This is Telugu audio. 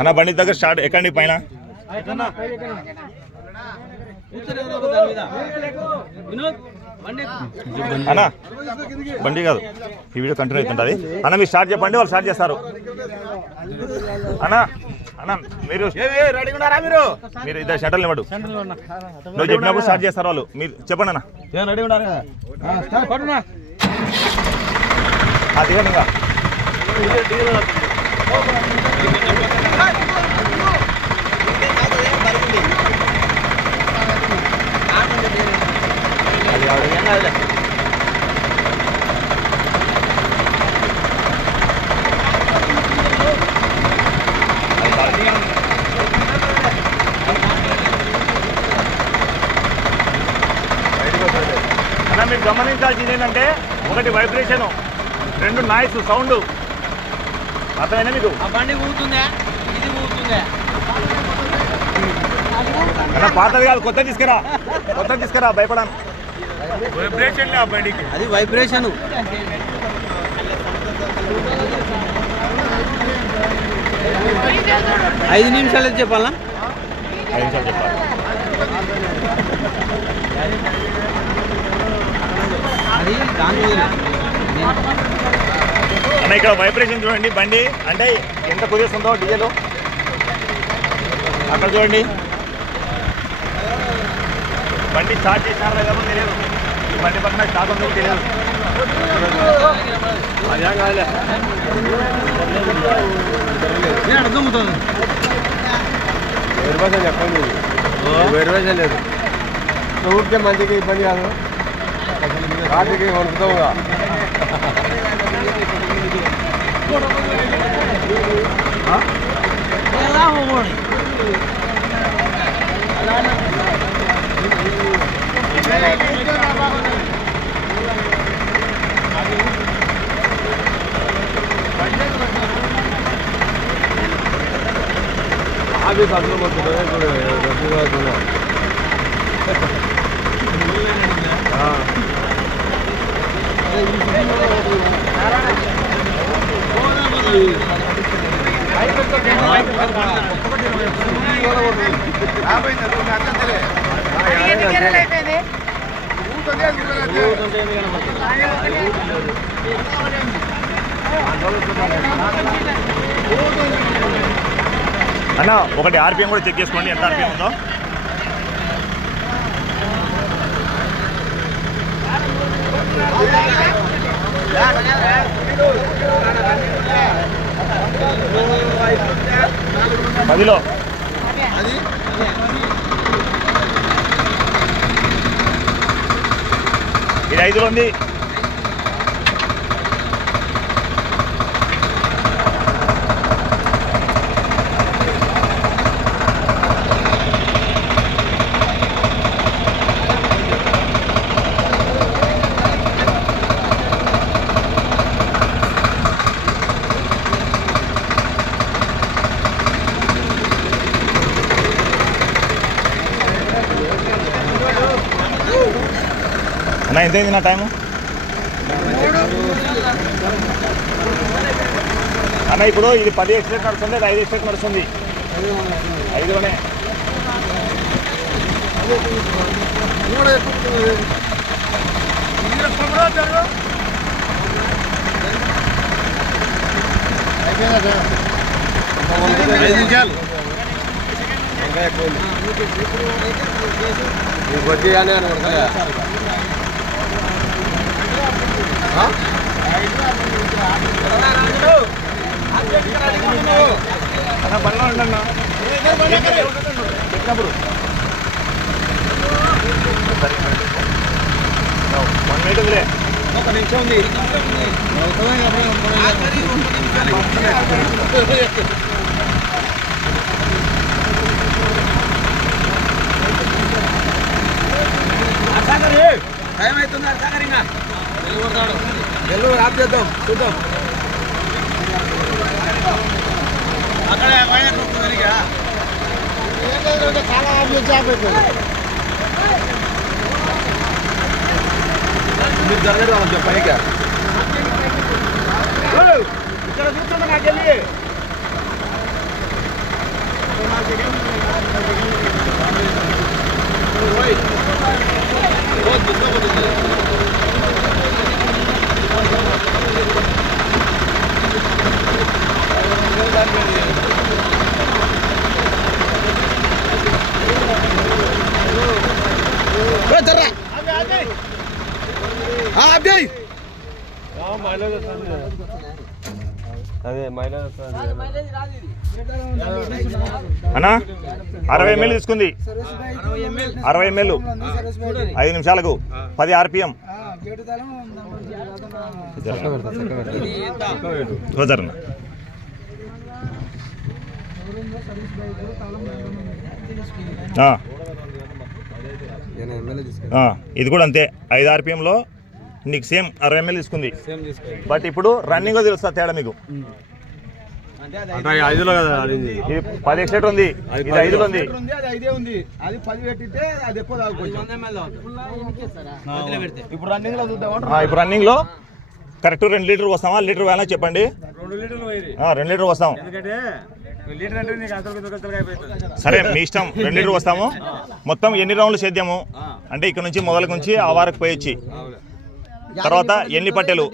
అన్న బండి దగ్గర స్టార్ట్ ఎక్కండి పైన. అన్న బండి కాదు, ఈ వీడియో కంటిన్యూ అవుతుంటుంది. అన్న మీరు స్టార్ట్ చెప్పండి, వాళ్ళు స్టార్ట్ చేస్తారు. అన్న అన్న మీరు రెడీ ఉన్నారా? మీరు ఇద్దరు షటల్ ఇవ్వడు, నువ్వు చెప్పినప్పుడు స్టార్ట్ చేస్తారు వాళ్ళు. మీరు చెప్పండి అన్న. రెడీ ఉన్నారా? దిగండి ఇంకా. అన్న మీరు గమనించాల్సింది ఏంటంటే, ఒకటి వైబ్రేషను, రెండు నాయిస్ సౌండ్. అర్థమైనా మీకు? బండి ఊగుతుందా, ఇది ఊగుతుందా? అన్న పాతది కాదు, కొత్త తీసుకురా, కొత్త తీసుకురా. భయపడాను. వైబ్రేషన్ ఆ బండికి, అది వైబ్రేషన్. 5 నిమిషాలు చెప్పాలా? 5 నిమిషాలు చెప్పాలి. అన్న ఇక్కడ వైబ్రేషన్ చూడండి, బండి అంటే ఎంత కుదిస్తుందో డీజిల్. అక్కడ చూడండి, బండి స్టార్ట్ చేసినారు కదా తెలియదు, ఈ బండి పక్కన స్టార్ట్ ఉందో తెలియదు. అర్థమవుతుంది. చెప్పండి, వైబ్రేషన్ లేదు. ఊరికే మంచిగా ఇబ్బంది కాదు, వాటికి వణుకుతావుగా. అవి కళ్ళు పడుతున్నాయి. అన్న ఒకటి ఆర్పిఎం కూడా చెక్ చేసుకోండి, ఎంత ఆర్పిఎం ఉందో. పదిలో ఇది 5లో ఉంది. అన్న ఎంతైంది నా టైము? అన్న ఇప్పుడు ఇది 10 ఎక్స్ట్రేట్ నడుస్తుంది, అది 5 ఎక్స్ట్రేట్ నడుస్తుంది. 5లోనే బజ్జీ అని అనుకుంటాయా? అన్న బండ్లో ఉండన్నా చెప్పినప్పుడు 1 మినిట్ ఉందిలే. ఒక నిమిషం ఉంది. టైం అవుతుంది. అర్థం ఇంకా వెళ్ళు, ఆప్ చేద్దాం, చూద్దాం. అక్కడ చాలా ఆప్ చేసి ఆప్ అయిపోయింది. మీరు జరగదు వాళ్ళకి పైగా ఇక్కడ చూస్తుండే నాకు వెళ్ళి అదే మైలేజ్ వస్తుంది. అన్నా 60 ml తీసుకుంది, 60 ml 5 నిమిషాలకు 10 RPM. చూసారన్నా ఇది కూడా అంతే 5 RPMలో నీకు సేమ్ 60 ml తీసుకుంది. బట్ ఇప్పుడు రన్నింగ్ తెలుస్తా తేడా మీకు. అంటే 5లో కదా ఆడింది. ఇది 10 ఎక్స్ట్రా ఉంది, ఇది 5లో ఉంది. ఇప్పుడు రన్నింగ్ లో కరెక్ట్ 2 లీటర్ వస్తామా, లీటర్ వేయాలా చెప్పండి. 2 లీటర్ వస్తాం. సరే మీ ఇష్టం, 2 లీటర్ వస్తాము. మొత్తం ఎన్ని రౌండ్లు చేద్దాము అంటే ఇక్కడ నుంచి మొదలు నుంచి ఆ వారకు పోయొచ్చి తర్వాత ఎన్ని పట్టెలు